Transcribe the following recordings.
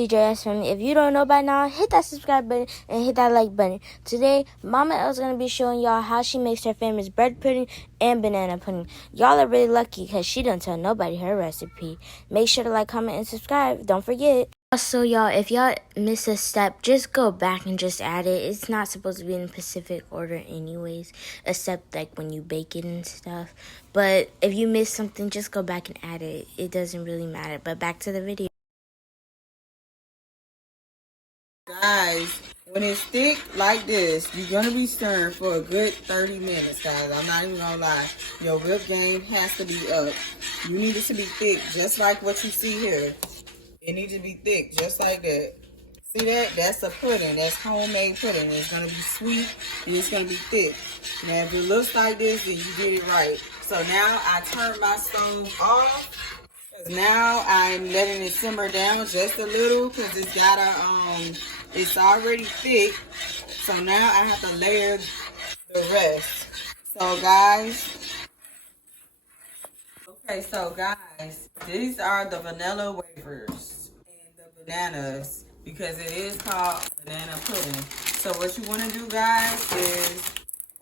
CJS family. If you don't know by now, hit that subscribe button and hit that like button. Today, Mama L is going to be showing y'all how she makes her famous bread pudding and banana pudding. Y'all are really lucky because she don't tell nobody her recipe. Make sure to like, comment, and subscribe. Don't forget. Also, y'all, if y'all miss a step, just go back and just add it. It's not supposed to be in specific order anyways, except like when you bake it and stuff. But if you miss something, just go back and add it. It doesn't really matter. But back to the video. Guys, when it's thick like this, you're going to be stirring for a good 30 minutes, guys. I'm not even going to lie. Your whip game has to be up. You need it to be thick, just like what you see here. It needs to be thick, just like that. See that? That's a pudding. That's homemade pudding. It's going to be sweet, and it's going to be thick. Now, if it looks like this, then you did it right. So now I turn my stove off. Now I'm letting it simmer down just a little because it's got a, it's already thick. So now I have to layer the rest. So guys, these are the vanilla wafers and the bananas because it is called banana pudding. So what you want to do, guys, is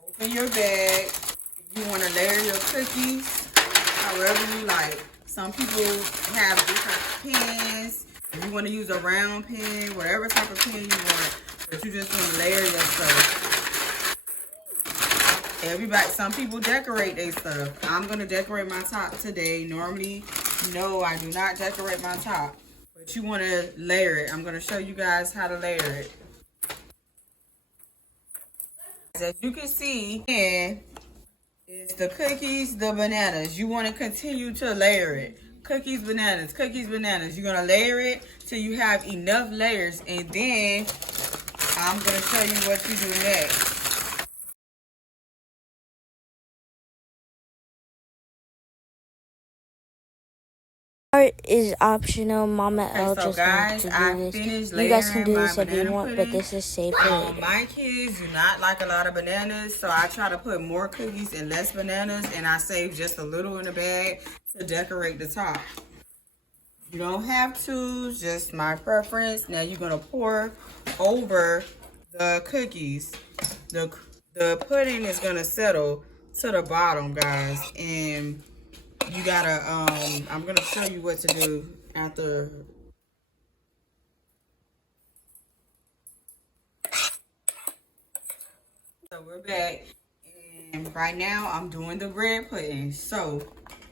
open your bag. If you want to layer your cookies however you like. Some people have different pans. If you want to use a round pan, whatever type of pan you want, but you just want to layer your stuff. Some people decorate their stuff. I'm going to decorate my top today. Normally, no, I do not decorate my top. But you want to layer it. I'm going to show you guys how to layer it. As you can see, it's the cookies, the bananas. You want to continue to layer it. Cookies, bananas, cookies, bananas. You're going to layer it till you have enough layers. And then I'm going to show you what you do next. Art is optional. Mama L So just guys, wants to do this. You guys can do this if you want, but this is safe for later. My kids do not like a lot of bananas, so I try to put more cookies and less bananas, and I save just a little in the bag to decorate the top. You don't have to, just my preference. Now you're gonna pour over the cookies. The pudding is gonna settle to the bottom, guys, and you gotta I'm gonna show you what to do after. So we're back, and right now I'm doing the bread pudding. So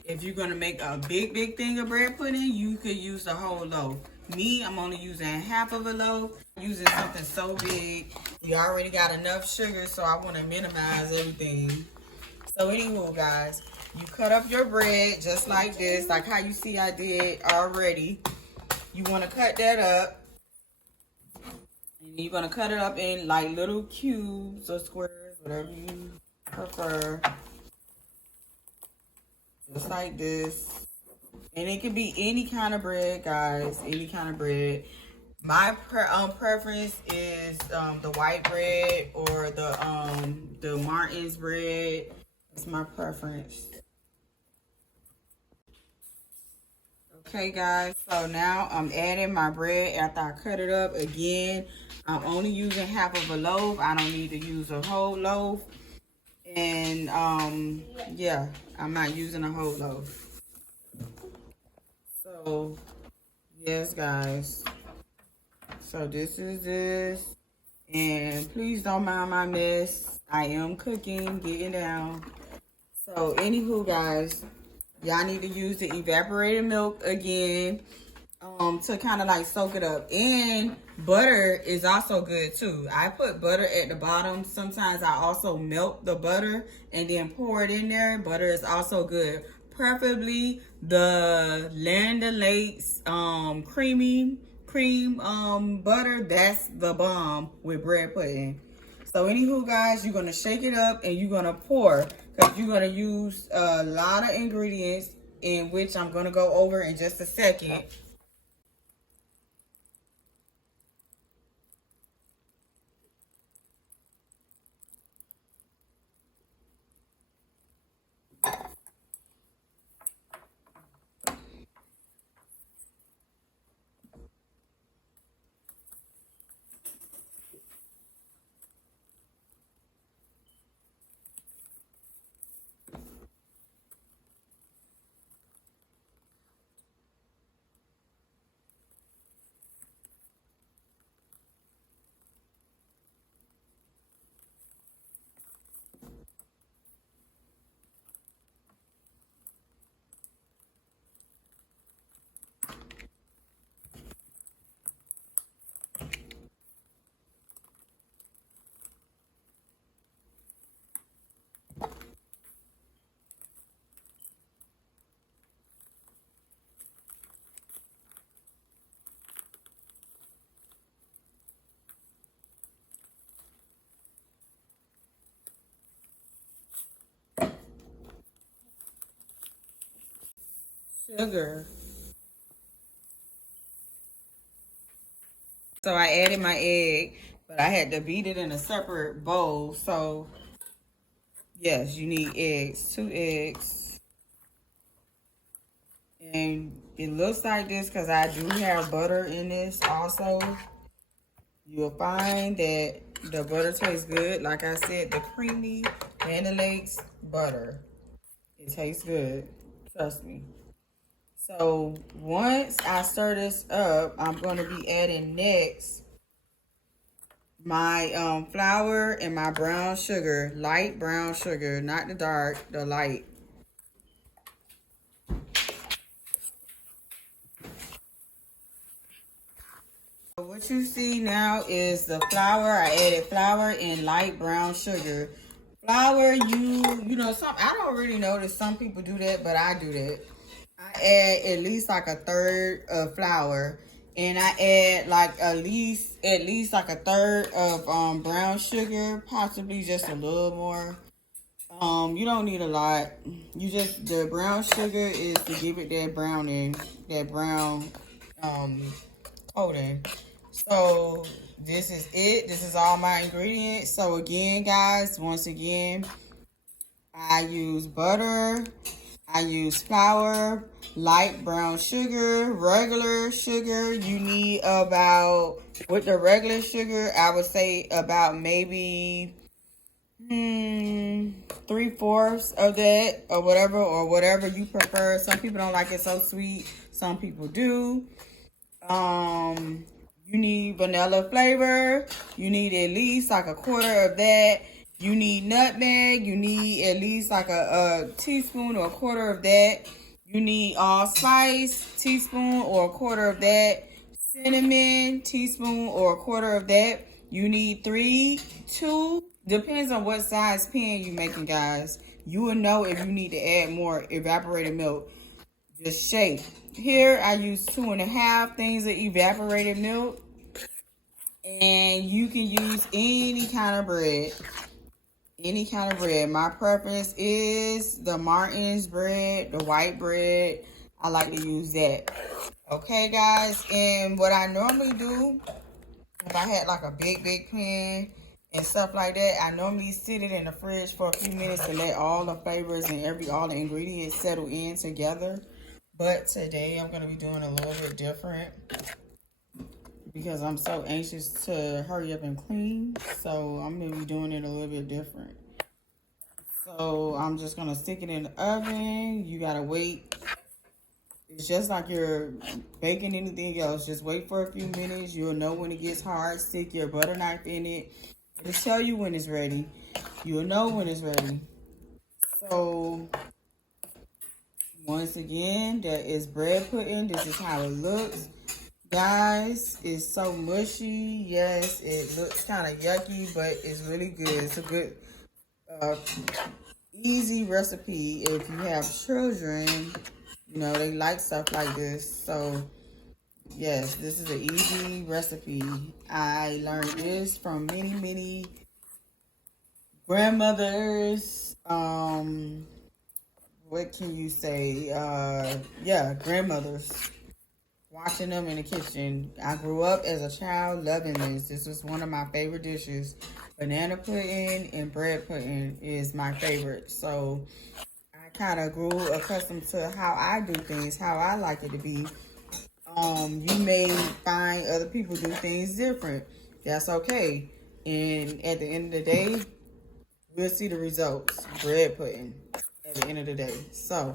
if you're gonna make a big thing of bread pudding, you could use the whole loaf. Me, I'm only using half of a loaf. Using something so big, you already got enough sugar, so I want to minimize everything. So anywho, guys, you cut up your bread just like this, like how you see I did already. You want to cut that up, and you're gonna cut it up in like little cubes or squares, whatever you prefer. Just like this. And it can be any kind of bread, guys. Any kind of bread. My preference is the white bread or the Martin's bread. It's my preference. Okay, guys. So now I'm adding my bread after I cut it up. Again, I'm only using half of a loaf. I don't need to use a whole loaf. And yeah, I'm not using a whole loaf. So yes, guys. So this is this. And please don't mind my mess. I am cooking, getting down. So anywho, guys, y'all need to use the evaporated milk again to kind of like soak it up. And butter is also good too. I put butter at the bottom. Sometimes I also melt the butter and then pour it in there. Butter is also good. Preferably the Land O'Lakes cream butter. That's the bomb with bread pudding. So anywho, guys, you're gonna shake it up and you're gonna pour, because you're gonna use a lot of ingredients, in which I'm gonna go over in just a second. sugar. So I added my egg, but I had to beat it in a separate bowl. So yes, you need eggs, 2 eggs. And it looks like this because I do have butter in this also. You'll find that the butter tastes good. Like I said, the creamy Land O'Lakes butter. It tastes good. Trust me. So once I stir this up, I'm going to be adding next my flour and my brown sugar. Light brown sugar, not the dark, the light. What you see now is the flour. I added flour and light brown sugar. Flour, you know, I don't really notice some people do that, but I do that. I add at least like a third of flour, and I add like at least like a third of brown sugar, possibly just a little more. You don't need a lot. The brown sugar is to give it that brown coating. So this is it. This is all my ingredients. So again, guys, once again, I use butter, I use flour, light brown sugar, regular sugar. You need about, with the regular sugar, I would say about maybe 3/4 of that, or whatever you prefer. Some people don't like it so sweet. Some people do. You need vanilla flavor. You need at least like a quarter of that. You need nutmeg. You need at least like a teaspoon or a quarter of that. You need allspice, teaspoon or a quarter of that. Cinnamon, teaspoon or a quarter of that. You need 2, depends on what size pan you're making, guys. You will know if you need to add more evaporated milk. Just shake. Here I use 2.5 things of evaporated milk. And you can use any kind of bread. Any kind of bread. My preference is the Martin's bread, the white bread. I like to use that. Okay, guys. And what I normally do, if I had like a big pan and stuff like that, I normally sit it in the fridge for a few minutes to let all the flavors and all the ingredients settle in together. But today I'm going to be doing a little bit different because I'm so anxious to hurry up and clean. So I'm going to be doing it a little bit different. So I'm just going to stick it in the oven. You got to wait. It's just like you're baking anything else. Just wait for a few minutes. You'll know when it gets hard. Stick your butter knife in it. It'll tell you when it's ready. You'll know when it's ready. So once again, that is bread pudding. This is how it looks. Guys, it's so mushy. Yes, it looks kind of yucky, but it's really good. It's a good, easy recipe if you have children. You know, they like stuff like this. So, yes, this is an easy recipe. I learned this from many grandmothers. What can you say? Yeah, grandmothers. Watching them in the kitchen. I grew up as a child loving this. This was one of my favorite dishes. Banana pudding and bread pudding is my favorite. So I kind of grew accustomed to how I do things, how I like it to be. You may find other people do things different. That's okay. And at the end of the day, we'll see the results. Bread pudding at the end of the day. So,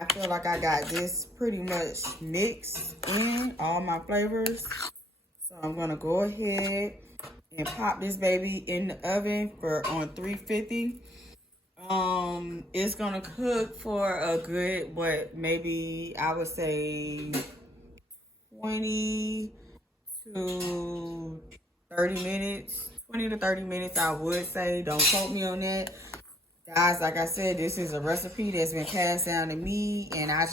I feel like I got this pretty much mixed in all my flavors. So I'm gonna go ahead and pop this baby in the oven on 350. It's gonna cook for a good, maybe I would say 20 to 30 minutes. 20 to 30 minutes, I would say. Don't quote me on that. Guys, like I said, this is a recipe that's been passed down to me, and I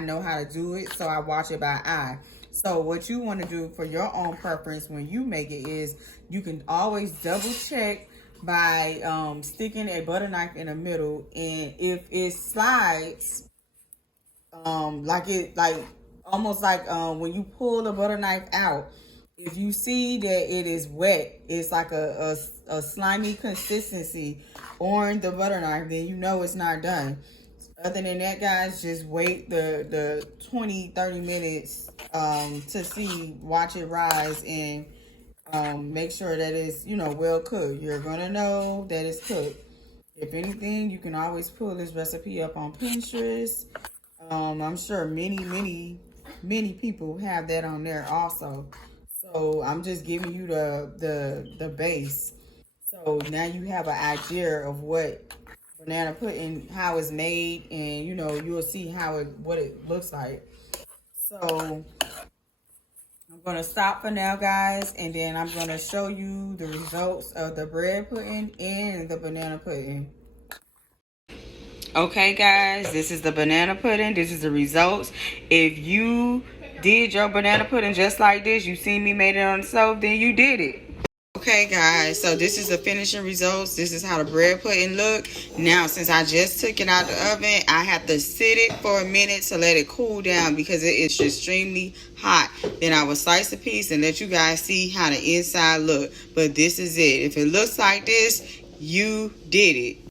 know how to do it, so I watch it by eye. So what you want to do for your own preference when you make it is you can always double check by sticking a butter knife in the middle, and if it slides, like almost like when you pull the butter knife out, if you see that it is wet, it's like a slimy consistency on the butter knife, then you know it's not done. Other than that, guys, just wait the 20-30 minutes to see, watch it rise, and make sure that it's, well cooked. You're gonna know that it's cooked. If anything, you can always pull this recipe up on Pinterest. I'm sure many people have that on there also. So I'm just giving you the base. So now you have an idea of what banana pudding, how it's made, and you'll see what it looks like. So I'm gonna stop for now, guys, and then I'm gonna show you the results of the bread pudding and the banana pudding. Okay, guys, this is the banana pudding. This is the results. If you did your banana pudding just like this, you seen me made it on the stove, then you did it. Okay, guys, so this is the finishing results. This is how the bread pudding look. Now, since I just took it out the oven, I have to sit it for a minute to let it cool down because it is extremely hot. Then I will slice a piece and let you guys see how the inside look. But this is it. If it looks like this, you did it.